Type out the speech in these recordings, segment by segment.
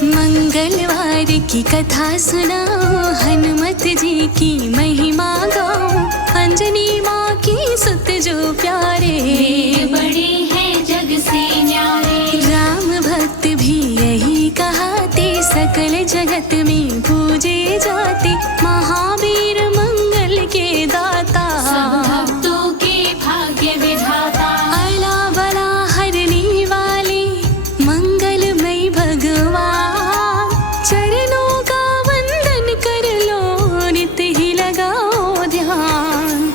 मंगलवार की कथा सुनाओ, हनुमत जी की महिमा गाओ, अंजनी माँ की सुत जो प्यारे, वे बड़े हैं जग से न्यारे। राम भक्त भी यही कहाते, सकल जगत में पूजे जाते, महावीर मंगल के दाता, सब भक्तों के भाग्य विधाता। आला बला हरने वाले मंगलमय भगवान, चरणों का वंदन कर लो, नित ही लगाओ ध्यान।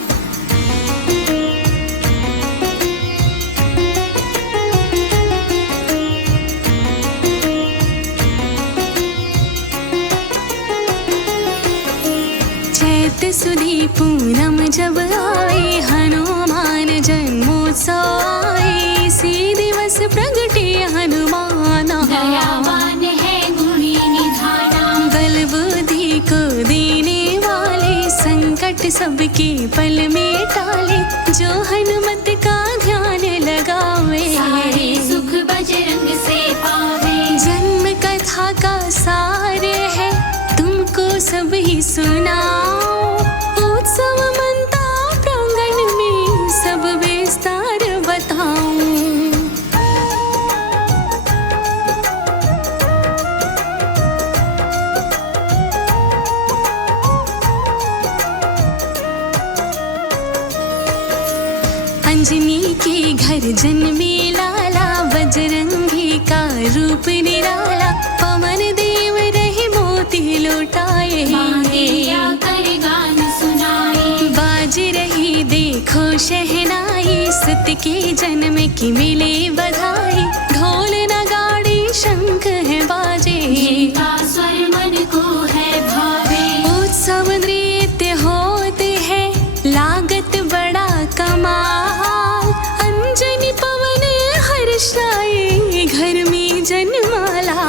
चैत सुदी पूनम जब आए, हनुमान जन्मोत्सव आए, इसी दिवस प्रगटे हनुमाना, दयावान है गुणी निधाना। बल बुद्धि को देने वाले, संकट सबके पल में टाले, जो हनुमत का ध्यान लगावे, सारे सुख बजरंग से पावे। जन्म कथा का सार है, तुमको सब ही सुनाओ, उत्सव मनता प्रांगण में सब विस्तार बताऊं। अंजनी के घर जन्मे लाला, बजरंगी का रूप निराला, पवन देव रहे मोती लौटाए, मांगे आकर गान सुनाए। बाज रही देखो शहनाई, सुत के जन्म की मिले बधाई, ढोल नगाड़े शंख है बाजे, जिनका स्वर मन को है भावे। उत्सव नृत्य होते हैं, लागत बड़ा कमाल, अंजनी पवन हर्षाए, घर में जन्माला।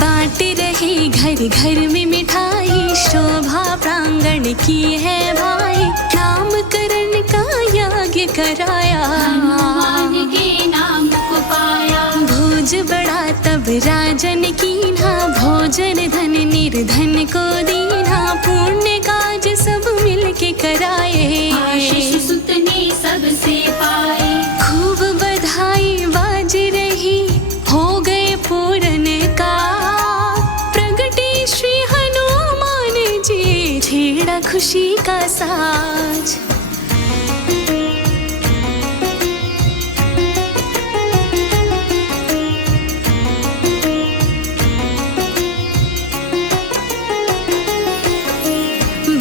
बांट रहे घर घर में मिठाई, शोभा प्रांगण की है भाई, नामकरण का यज्ञ कराया, हनुमान के नाम को पाया। भोज बड़ा तब राजन कीन्हा, भोजन धन निर्धन को दीन्हा, पुण्य काज सब मिल के कराए, आशीष सुत ने सबसे पाए। खूब बधाई बाज रही, हो गए पूरन का, प्रगटे श्री हनुमान जी, छेड़ा खुशी का साज।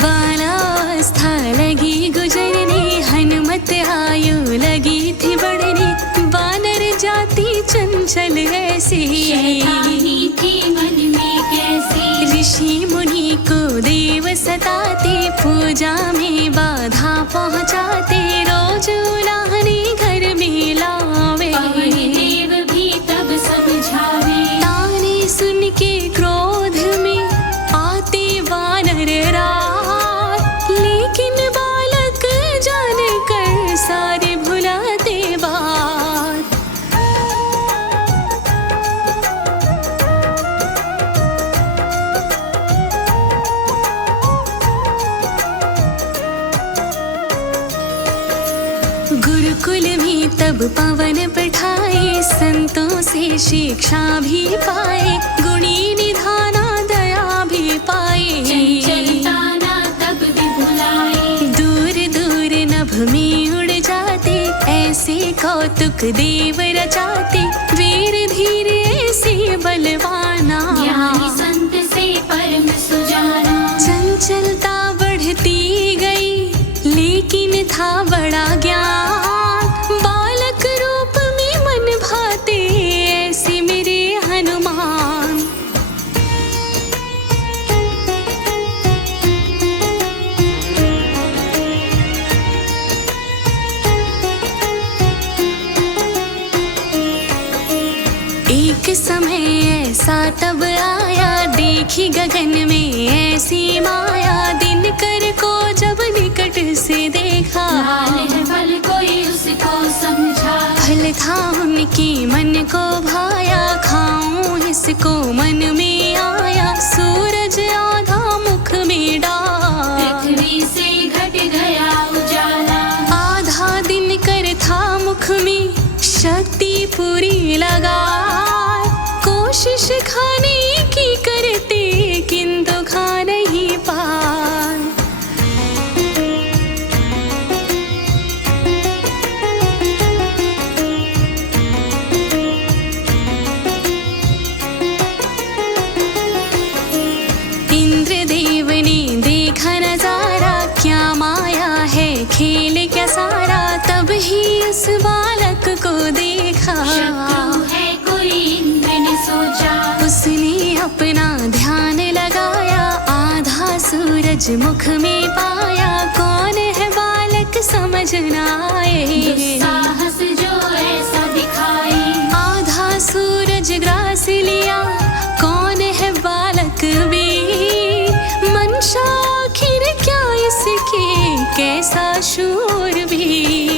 बालावस्था लगी गुजरने, हनुमत आयु लगी थी बढ़ने, वानर जाति चंचल ऐसी, शैतानी थी मन में कैसी। ऋषि मुनि को देव सताते, पूजा में बाधा पहुँचाते, रोज उलाहने घर में लावे, पवन देव भी तब समझावे। ताने सुन के क्रोध में आते वानर रात, लेकिन बालक जान कर सारे भुलाते बात। गुरुकुल में तब पवन पठाए, संतों से शिक्षा भी पाए, गुणी निधाना दया भी पाए, चंचलता ना तब भी भुलाए। दूर दूर नभ में उड़ जाते, ऐसे कौतुक देव रचाते, वीर धीर ऐसे बलवाना, ज्ञानी संत से परम सुजाना। चंचलता बढ़ती गई, लेकिन था बड़ा ज्ञान, बालक रूप में मन भाते, ऐसे मेरे हनुमान। एक समय ऐसा आया, देखी गगन में ऐसी माया। दिनकर को जब निकट से देखा, लाल है फल कोई उसको समझा। फल था उनके मन को भाया, खाऊं इसको मन में आया। सूरज आधा मुख में डाला, पृथ्वी से घट गया उजाला। आधा दिनकर था मुख में, शक्ति पूरी लगा। कोशिश खाने की करते किंतु खा नहीं पाए। इंद्रदेव ने देखा नजारा, क्या माया है खेल क्या सारा। तब ही उस बालक को देखा, शत्रु है कोई इंद्र ने सोचा। उसने अपना ध्यान लगाया, आधा सूरज मुख में पाया। कौन है बालक समझ न आए, साहस जो ऐसा दिखाए। आधा सूरज ग्रास लिया, कौन है बालक वीर। मंशा आखिर क्या इसके, कैसा शूरवीर।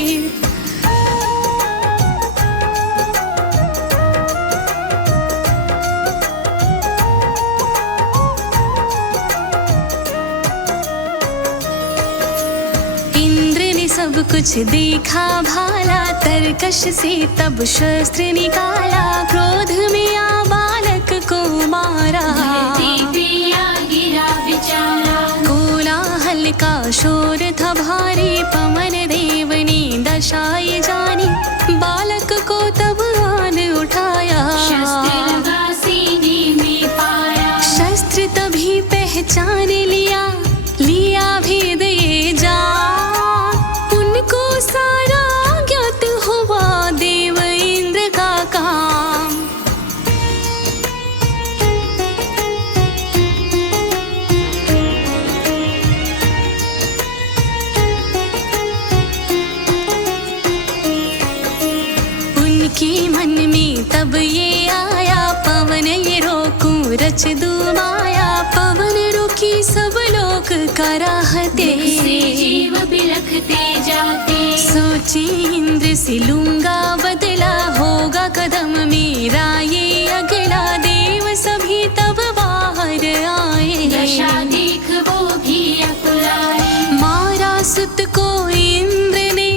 सब कुछ देखा भाला, तरकश से तब शस्त्र निकाला। क्रोध में आ बालक को मारा, धरती पे आ गिरा बेचारा। कोलाहल का शोर था भारी, पवन देव ने दशा ये जानी। बालक को तब आन उठाया, शस्त्र लगा सीने में पाया। शस्त्र तभी पहचान लिया, लिया भेद ये जान। उनको सारा ज्ञात हुआ देव इंद्र का काम। उनके मन में तब ये आया, पवन ये रोकूं रच दूं माया। पवन रुकी सब लोग कराहते, से जीव बिलखते जाते। सोचे इंद्र से लूंगा बदला, होगा कदम मेरा ये अगला। देव सभी तब बाहर आए, दशा देख वो भी अकुलाए। मारा सुत को इंद्र ने,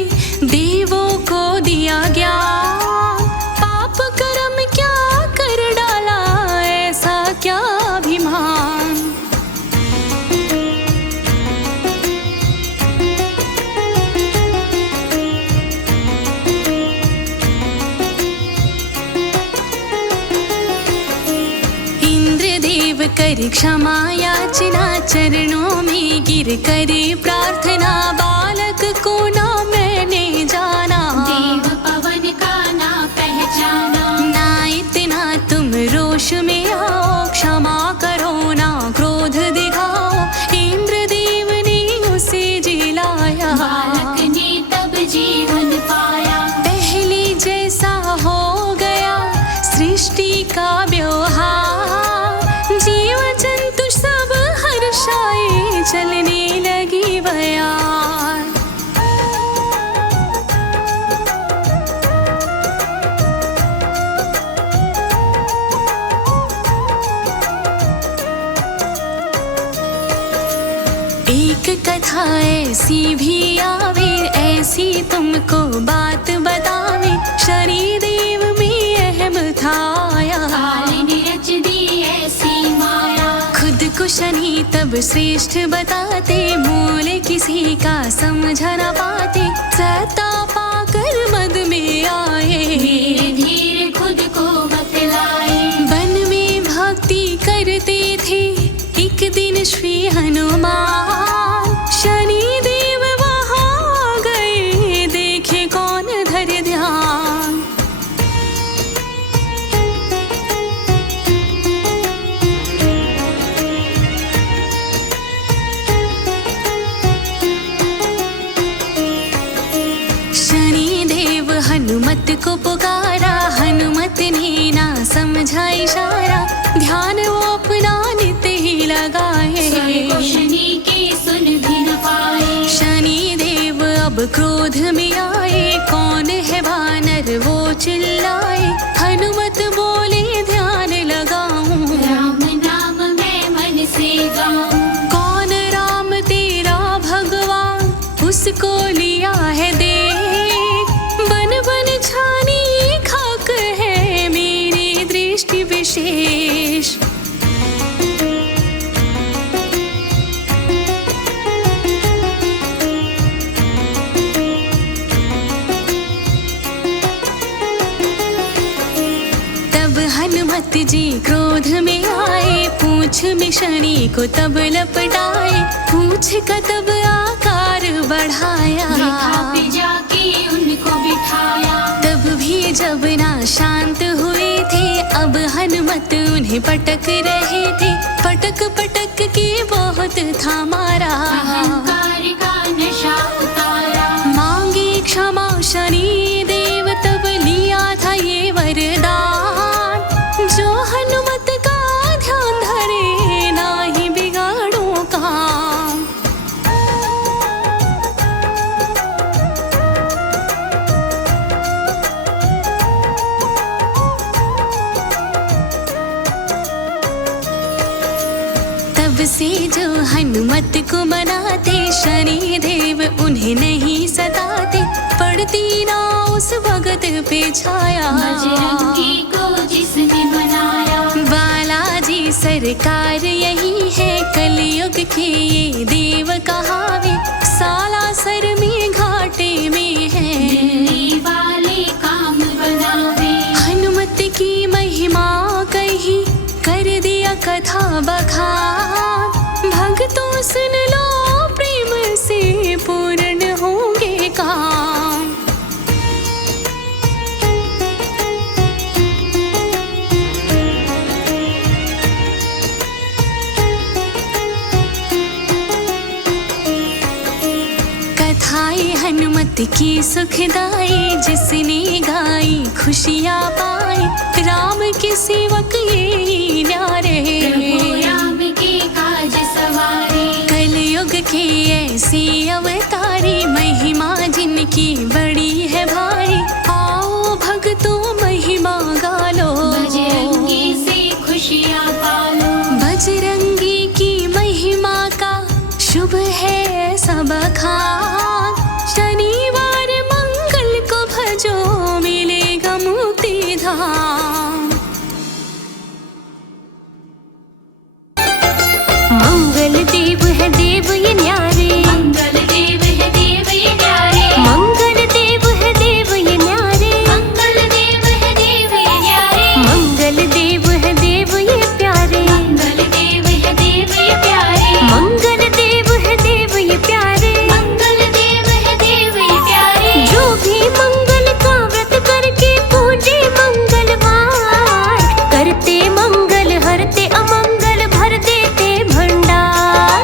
देवों को दिया ज्ञान। पाप कर्म क्या कर डाला, ऐसा क्या अभिमान। इंद्रदेव कर क्षमा याचना, चरणों में गिर करे प्रार्थना। बालक को ना मैंने जाना, देव पवन का ना पहचाना। ना इतना तुम रोष में आओ, क्षमा करो ना क्रोध दिखाओ। इंद्रदेव ने उसे जिलाया, बालक ने तब जीवन पाया। पहले जैसा हो गया सृष्टि का व्यवहार। जीव जंतु सब हर्षाए, चलने लगी बयार। एक कथा ऐसी भी आवे, ऐसी तुमको बात बतावे। शनि देव में अहम था आया, काल ने रच दी ऐसी माया। खुद को शनि तब श्रेष्ठ बताते, मूल किसी का समझ न पाते। सत्ता पाकर मद में आए, धीरे धीरे खुद को बतलाए। वन में भक्ति करते थे एक दिन श्री हनुमान। शनि देव वहाँ गए, देखे कौन धर ध्यान। शनि देव हनुमत को पुकारा, हनुमत ने ना समझा इशारा। ध्यान वो लगाए। स्वर्ग को शनि के सुन भी न पाए। शनि देव अब क्रोध में आए, कौन है वानर वो चिल्लाए। हनुमत बोले ध्यान लगाऊं, राम नाम मैं मन से गाऊं। कौन राम तेरा भगवान, उसको लिया है देख। बन बन छानी खाक है मेरी दृष्टि विशेष। हनुमत जी क्रोध में आए, पूंछ में शनि को तब लपटाए। पूंछ का तब आकार बढ़ाया, रेखा पे जाके उनको बिठाया। तब भी जब ना शांत हुए थे, अब हनुमत उन्हें पटक रहे थे। पटक पटक के बहुत था मारा, अहंकार का नशा उतारा। मांगी क्षमा शनि देव, तब लिया था ये वरदान। जो हनुमत का ध्यान धरे, ना ही बिगाड़ो काम। तब से जो हनुमत को मनाते, शनि देव उन्हें नहीं सताते। पड़ती ना उस वक्त पे छाया, बजरंगी को जिसने बनाया। बालाजी सरकार यही है, कलयुग के ये देव कहावे। सालासर में घाटे में है, दिल्ली वाले काम बनावे। हनुमत की महिमा कही, कर दिया कथा बखान। भक्तों सुन लो प्रेम से, पूर्ण होंगे काम। कथाएं हनुमत की सुखदाई, जिसने गाई खुशियाँ पाई। राम के सेवक ये न्यारे, प्रभु राम के काज सवारे। कलयुग के ऐसे अवतारी, महिमा जिनकी बड़ी है भारी। आओ भक्तों महिमा गालो, बजरंगी से खुशियाँ पालो। बजरंगी की महिमा का शुभ है सब खान। शनिवार मंगल को भजो, मिलेगा मुक्ति धाम। मंगल देव है देव ये न्यारे, मंगल देव है देव ये न्यारे। मंगल देव है देव ये न्यारे। मंगल देव है देव ये न्यारे। मंगल देव है देव ये प्यारे। मंगल देव है देव ये प्यारे। मंगल देव है देव ये प्यारे। मंगल देव है देव ये प्यारे। जो भी मंगल का व्रत करके पूजे मंगलवार, करते मंगल हरते अमंगल, भर देते भंडार।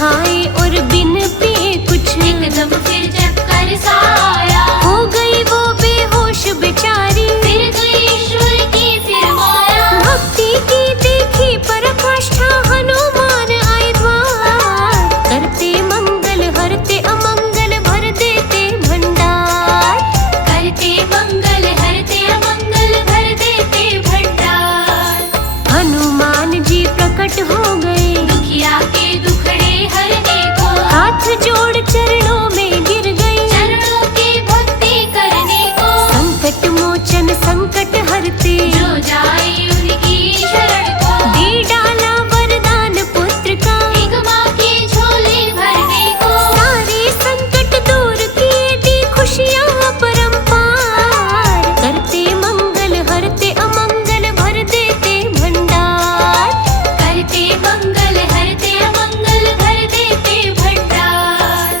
खाए और बिन पिए कुछ एकदम फिर चक्कर सा आया, हो गई वो बेहोश बेचारी। फिर गई ईश्वर की फिर माया, भक्ति की देखी पराकाष्ठा हनुमान आए द्वार। करते मंगल हरते अमंगल भर देते भंडार। करते मंगल हरते अमंगल भर देते भंडार। हनुमान जी प्रकट हो गए, दुखिया के दुखड़े हरने को, हाथ जोड़ चरणों में गिर गए। चरणों की भक्ति करने को, संकट मोचन संकट हरते, जो जाए उनकी शरण को। दे डाला वरदान पुत्र का, एक माँ की झोली भरने को, सारे संकट दूर किए दी खुशियाँ परम्पार। करते मंगल हरते अमंगल भर देते भंडार। करते मंगल हरते अमंगल भर देते भंडार।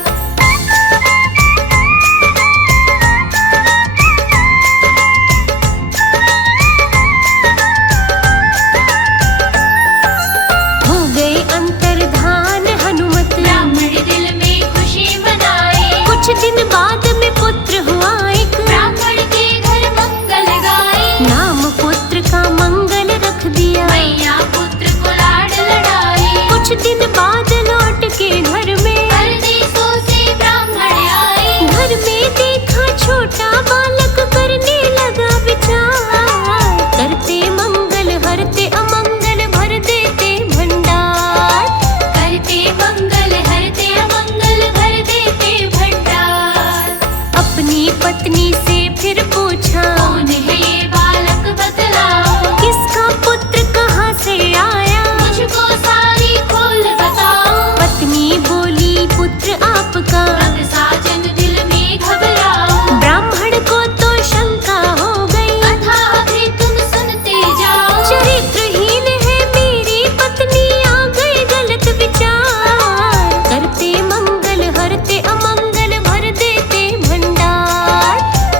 हो गए अंतर्धान हनुमत, ब्राह्मण दिल में खुशी मनाए, कुछ दिन बाद में पुत्र हुआ एक। ब्राह्मण के घर मंगल गाए, नाम पुत्र का मंगल रख दिया। मैया पुत्र को लाड लड़ाए। कुछ दिन बाद लौट के घर में, परदेशों से ब्राह्मण आए, घर में देखा छोटा बालक करने लगा विचार। करते मंगल हरते अमंगल भर देते भंडार। करते मंगल हरते अमंगल भर देते भंडार। अपनी पत्नी से फिर पूछा, कौन है ये बालक बतलाओ, किसका पुत्र कहाँ से आया। मुझको सारी खोल बताओ। पत्नी बोली पुत्र आपका, भक्त साजन दिल में घबराओ, ब्राह्मण को तो शंका हो गई। कथा अभी तुम सुनते जाओ। चरित्रहीन है मेरी पत्नी, आ गए गलत विचार। करते मंगल हरते अमंगल भर देते भंडार।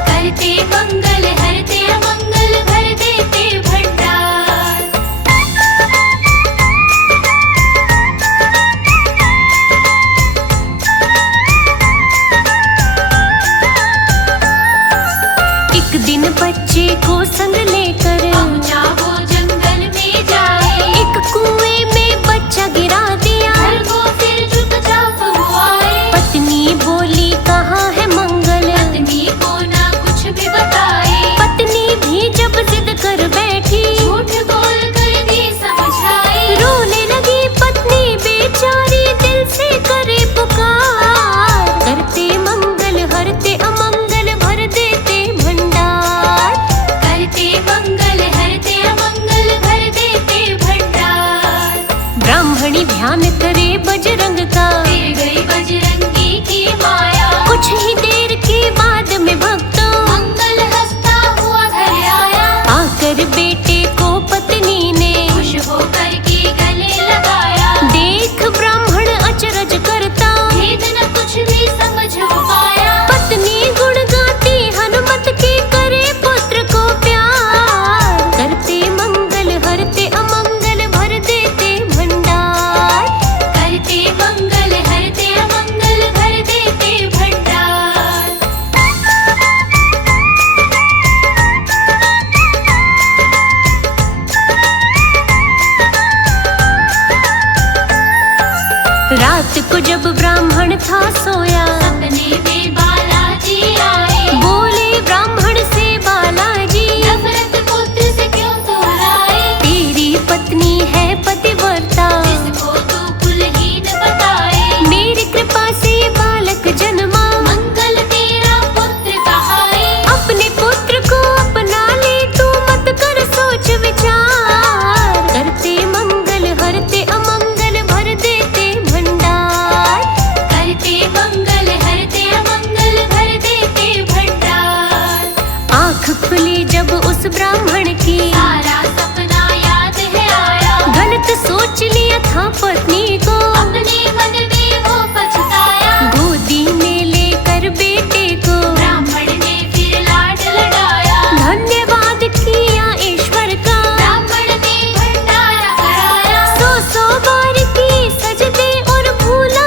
करते मंगल हरते अमंगल भर देते भंडार। एक दिन बच्चे को संग लेकर, पहुंचा वो जंगल में जाए, एक कुएं में बच्चा गिरा दिया। घर को फिर चुपचाप हुआए। पत्नी बोली कहाँ है मंगल, पत्नी को ना कुछ भी बताए, पत्नी भी जब जिद कर बैठी, झूठ बोल कर दी समझाए। रोने लगी पत्नी बेचारी, दिल से करे पुकार। करते मंगल हरते अमंगल भर देते भंडार। करते मंगल हरते अमंगल भर देते भंडार। ब्राह्मणी ध्यान करे बजरंग का, फिर गई बजरंगी की माया, कुछ ही देर के बाद में भक्तों, मंगल हंसता हुआ घर आया। आकर बेटे को पत्नी ने, खुश होकर के गले लगाया, देख ब्राह्मण अचरज करता। भेद न कुछ भी समझ पाया। पत्नी गुण गाती हनुमत के, करे पुत्र को प्यार। करते मंगल हरते अमंगल भर देते भंडार। करते मंगल हरते अमंगल भर देते भंडार। रात को जब ब्राह्मण था सोया, सपने में बालाजी आए, बोले ब्राह्मण से बालाजी, नफरत पुत्र से क्यों तू लाए। तेरी पत्नी है पतिव्रता, जिसको तू कुलहीन बताए, मेरी कृपा से बालक जन्मा। मंगल तेरा पुत्र कहाए। अपने पुत्र को अपना ले, तू मत कर सोच विचार। करते मंगल हरते अमंगल भर देते भंडार। करते मंगल हरते अमंगल भर देते भंडार। आँख खुली जब उस ब्राह्मण की, सारा सपना याद है आया, गलत सोच लिया था पत्नी को। अपने मन में वो पछताया, गोदी में लेकर बेटे को, ब्राह्मण ने फिर लाड लड़ाया। धन्यवाद किया ईश्वर का, ब्राह्मण ने भंडारा कराया। 100 बार की सजदे और भूला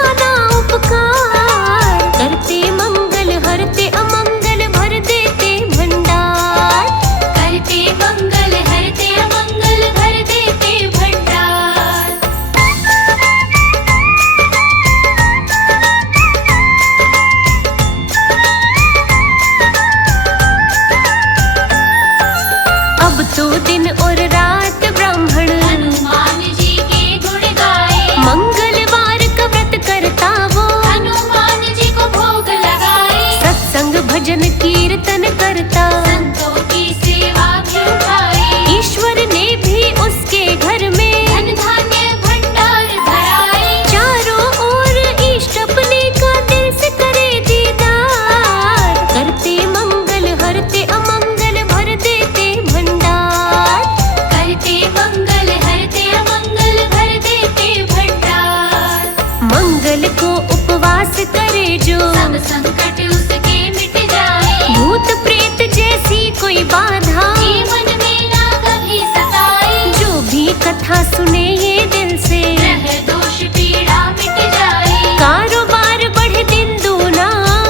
कथा सुने ये दिल से, ग्रह दोष पीड़ा मिट जाए, कारोबार बढ़े दिन दूना,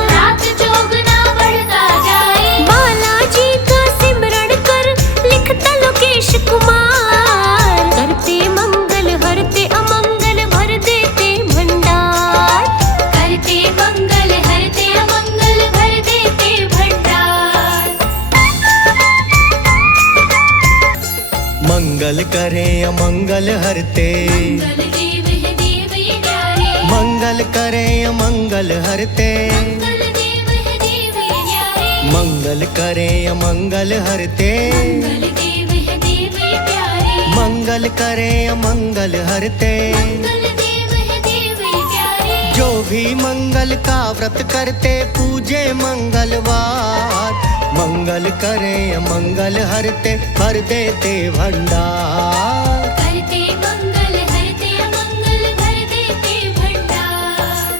रात चौगुना बढ़ता जाए। बालाजी का सिमरण कर लिखता लोकेश कुमार, करते मंगल हरते अमंगल भर देते भंडार, करते मंगल हरते अमंगल भर देते भंडार। मंगल करें अमंगल हरते, मंगल देव है देव ये न्यारे, मंगल करें अमंगल हरते, मंगल देव है देव ये न्यारे, मंगल करें अमंगल हरते, मंगल देव है देव ये प्यारे, मंगल करें अमंगल हरते। मंगल देव है देव ये प्यारे। जो भी मंगल का व्रत करते पूजे मंगलवार, मंगल करें अमंगल हरते भर देते भंडार। करते मंगल हरते अमंगल भर देते भंडार।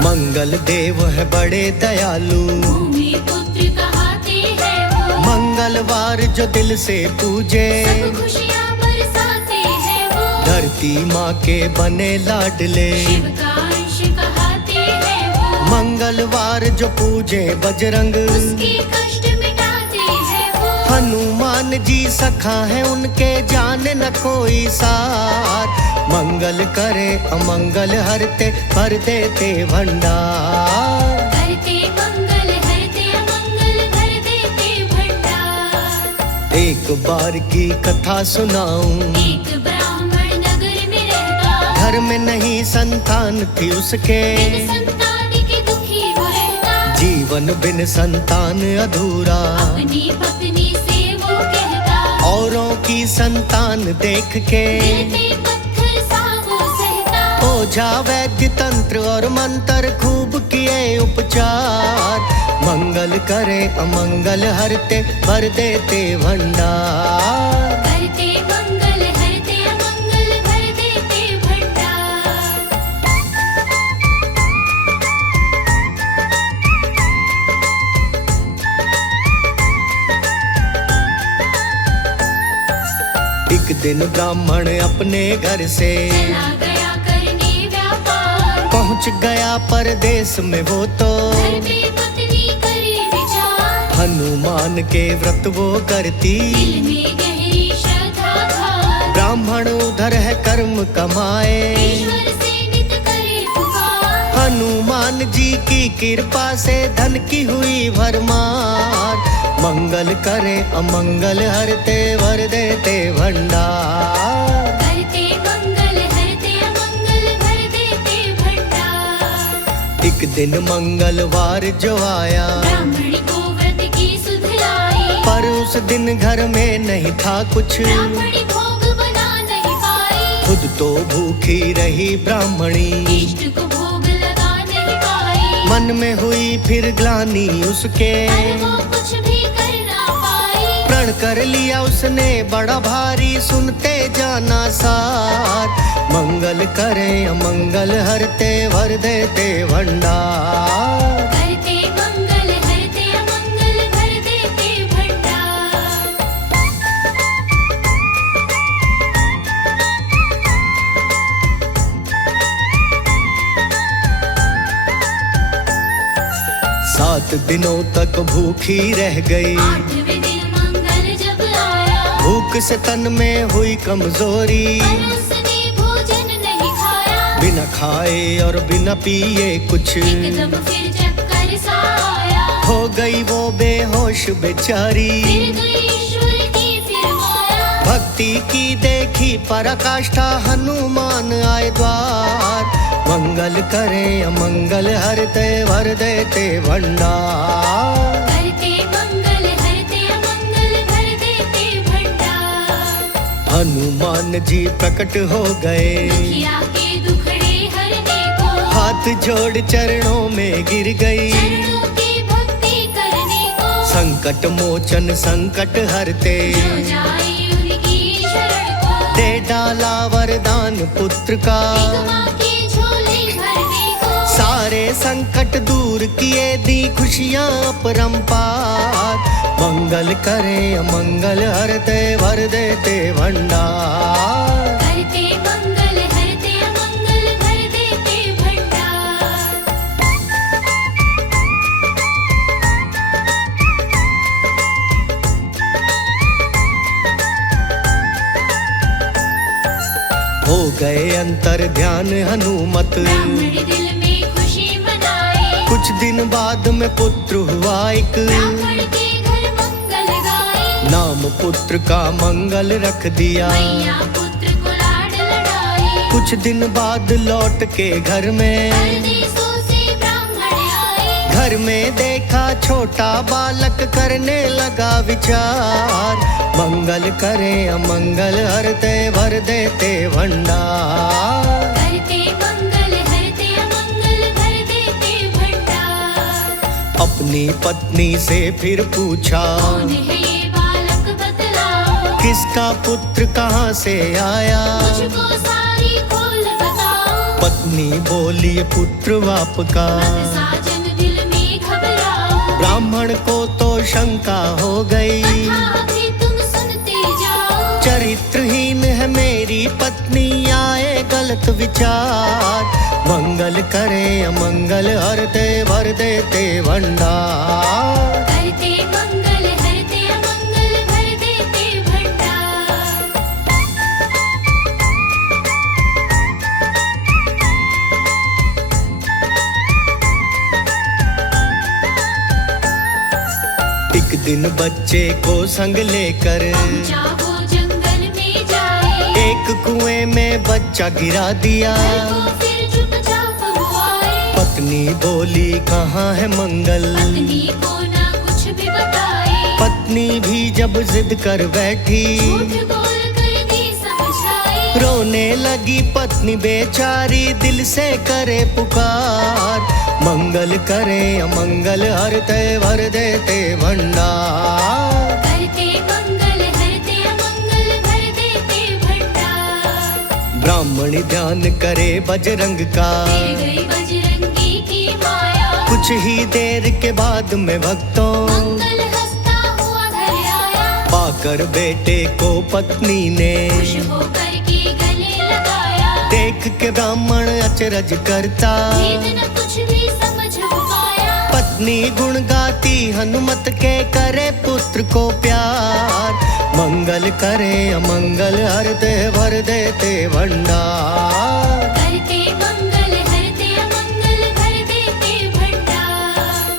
मंगल देव है बड़े दयालु, भूमि पुत्र कहाते हैं वो, मंगलवार जो दिल से पूजे, सब खुशियाँ बरसाते हैं वो, धरती माँ के बने लाडले। शिव का अंश कहाते हैं वो, मंगलवार जो पूजे बजरंग, उसके कष्ट मिटाते हैं वो, हनुमान जी सखा है उनके जाने न कोई सार। मंगल करे अमंगल हरते भर देते भंडार। करते मंगल हरते अमंगल भर देते भंडार। एक बार की कथा सुनाऊं, एक ब्राह्मण नगर में रहता, घर में नहीं संतान थी उसके, बिन संतान के दुखी वो रहता, जीवन बिन संतान अधूरा। अपनी पत्नी से वो कहता, औरों की संतान देख के दिल पे पत्थर सा वो सहता, ओझा वैद्य तंत्र और मंत्र खूब किए उपचार। मंगल करे अमंगल हरते भर देते भंडार। करते मंगल हरते अमंगल भर देते भंडार। एक दिन ब्राह्मण अपने घर से चला गया करने व्यापार, पहुंच गया परदेश में वो तो, घर पे पत्नी करे विचार, हनुमान के व्रत वो करती। दिल में गहरी श्रद्धा था, ब्राह्मण उधर है कर्म कमाए, ईश्वर से नित करे पुकार, हनुमान जी की कृपा से धन की हुई भरमार। मंगल करे अमंगल हरते भर देते भंडार। करते मंगल हरते अमंगल भर देते भंडार। एक दिन मंगलवार जो आया, ब्राह्मणी को व्रत की सुध लाई, पर उस दिन घर में नहीं था कुछ, ब्राह्मणी भोग बना नहीं पाई, खुद तो भूखी रही ब्राह्मणी, इष्ट को भोग लगा नहीं पाई, मन में हुई फिर ग्लानि उसके, पर वो कुछ भी कर ना पाई। प्रण कर लिया उसने बड़ा भारी, सुनते जाना सार। मंगल करे अमंगल हरते भर देते भंडार। करते मंगल हरते अमंगल भर देते भंडार। सात दिनों तक भूखी रह गई, 8वें दिन मंगल जब आया, भूख से तन में हुई कमजोरी, पर उसने भोजन नहीं खाया, बिना खाए और बिना पिए कुछ एकदम फिर चक्कर सा आया, हो गई वो बेहोश बेचारी। फिर गई ईश्वर की फिर माया, भक्ति की देखी पराकाष्ठा, हनुमान आए द्वार। मंगल करे अमंगल हरते भर देते भंडार। करते मंगल हरते अमंगल भर देते भंडार। हनुमान जी प्रकट हो गए, दुखिया के दुखड़े हरने को, हाथ जोड़ चरणों में गिर गई, चरणों की भक्ति करने को, संकट मोचन संकट हरते, जो जाए उनकी शरण को, दे डाला वरदान पुत्र का, एक माँ की झोली भरने को, सारे सारे संकट दूर किए, दी खुशियां अपरंपार। मंगल करे अमंगल हरते, भर देते भंडार। करते मंगल हरते अमंगल, भर देते भंडार। हो गए अंतर ध्यान हनुमत, ब्राह्मण दिल में खुशी मनाए। कुछ दिन बाद में पुत्र हुआ एक, ब्राह्मण के घर मंगल गाए। नाम पुत्र का मंगल रख दिया। मैया पुत्र को लाड लड़ाए। कुछ दिन बाद लौट के घर में, परदेसों से ब्राह्मण आए। घर में देखा छोटा बालक, करने लगा विचार। मंगल करे अमंगल हरते, भर देते भंडार। करते मंगल हरते अमंगल, भर देते भंडार। अपनी पत्नी से फिर पूछा, कौन है ये बालक बतलाओ। किसका पुत्र कहाँ से आया। मुझको सारी खोल बताओ। पत्नी बोली पुत्र आपका। मत साजन दिल में घबराओ। ब्राह्मण को तो शंका हो गई, कथा भी तुम सुनते जाओ। चरित्रहीन है मेरी पत्नी, आए गलत विचार। मंगल करे अमंगल हरते, भर देते भंडार। करते मंगल हरते अमंगल, भर देते भंडार। एक दिन बच्चे को संग लेकर, पहुंचा वो जंगल में जाए। एक कुएं में बच्चा गिरा दिया। घर को फिर चुपचाप वो आए। पत्नी बोली कहाँ है मंगल। पत्नी को ना कुछ भी बताए। पत्नी भी जब जिद कर बैठी, झूठ बोल कर दी समझाए। रोने लगी पत्नी बेचारी, दिल से करे पुकार। मंगल करे अमंगल हरते, भर देते भंडार। करते मंगल हरते अमंगल, भर देते भंडार। ब्राह्मण ध्यान करे बजरंग का, फिर गई बजरंगी की माया। कुछ ही देर के बाद में भक्तों, मंगल हंसता हुआ घर आया। पाकर बेटे को पत्नी ने, खुश होकर के गले लगाया। देख के ब्राह्मण अचरज करता। भेद न कुछ भी समझ पाया। पत्नी गुण गाती हनुमत के, करे पुत्र को प्यार। मंगल करे अमंगल हरते, भर देते भंडार। करते मंगल हरते अमंगल, भर देते भंडार।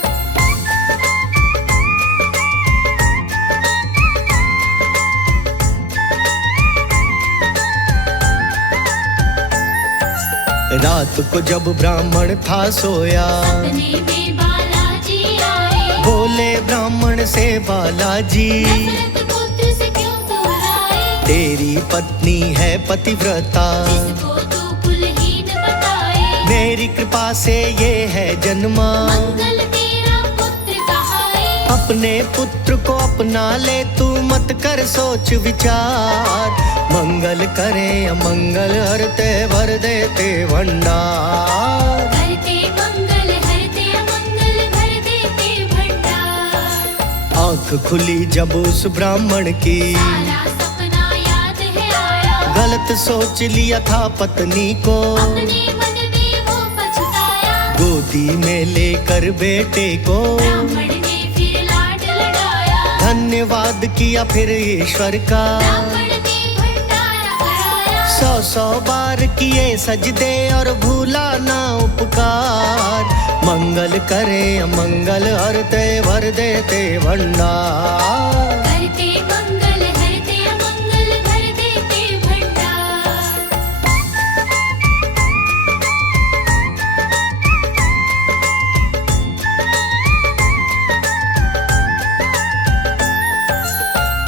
रात को जब ब्राह्मण था सोया, सपने में बालाजी आए। बोले ब्राह्मण से बालाजी, दशरथ पुत्र से क्यों तू लाए। तेरी पत्नी है पतिव्रता, जिसको तू कुलहीन बताए। मेरी कृपा से ये है जन्मा। मंगल तेरा पुत्र कहाए। अपने पुत्र को अपना ले, तू मत कर सोच विचार। मंगल करे अमंगल हरते, भर देते भंडार। करते मंगल हरते अमंगल, भर देते भंडार। आंख खुली जब उस ब्राह्मण की, सारा सपना याद है आया। गलत सोच लिया था पत्नी को। अपने मन में वो पछताया। गोदी में लेकर बेटे को, ब्राह्मण ने फिर लाड लड़ाया। धन्यवाद किया फिर ईश्वर का। ब्राह्मण ने भंडारा कराया। 100 बार किए सजदे और भूला ना उपकार। मंगल करे अमंगल हरते, भर देते भंडार। करते मंगल हरते अमंगल, भर देते भंडार।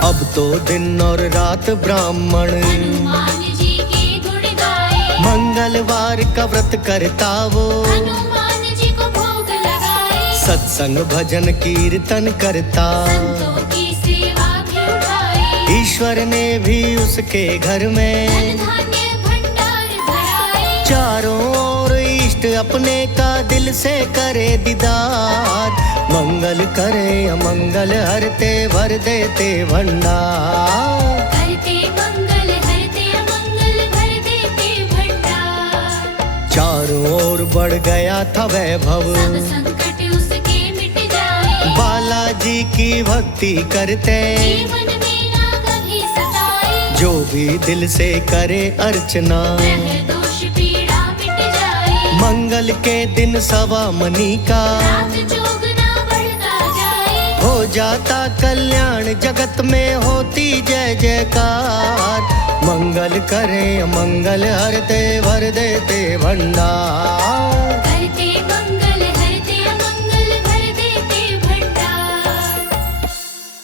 अब तो दिन और रात ब्राह्मण, हनुमान जी के गुण गाए। मंगलवार का व्रत करता वो। हनुमान जी को भोग लगाए। सत्संग भजन कीर्तन करता। संतों की सेवा भी उठाए। ईश्वर ने भी उसके घर में धन धान्य भंडार भराए। चारों ओर इष्ट इष्ट अपने का दिल से करे दीदार, मंगल करे अमंगल हरते भर देते भंडार। करते मंगल हरते अमंगल भर देते भंडार। चारों ओर बढ़ गया था वैभव, सब संकट उसके मिट जाए। बालाजी की भक्ति करते जीवन में ना कभी सताए। जो भी दिल से करे अर्चना, ग्रह दोष पीड़ा मिट जाए। मंगल के दिन सवा मनी का रात जोगना बढ़ता जाए। हो जाता कल्याण, जगत में होती जय जयकार, मंगल करे अमंगल हरते भर देते भंडार। करते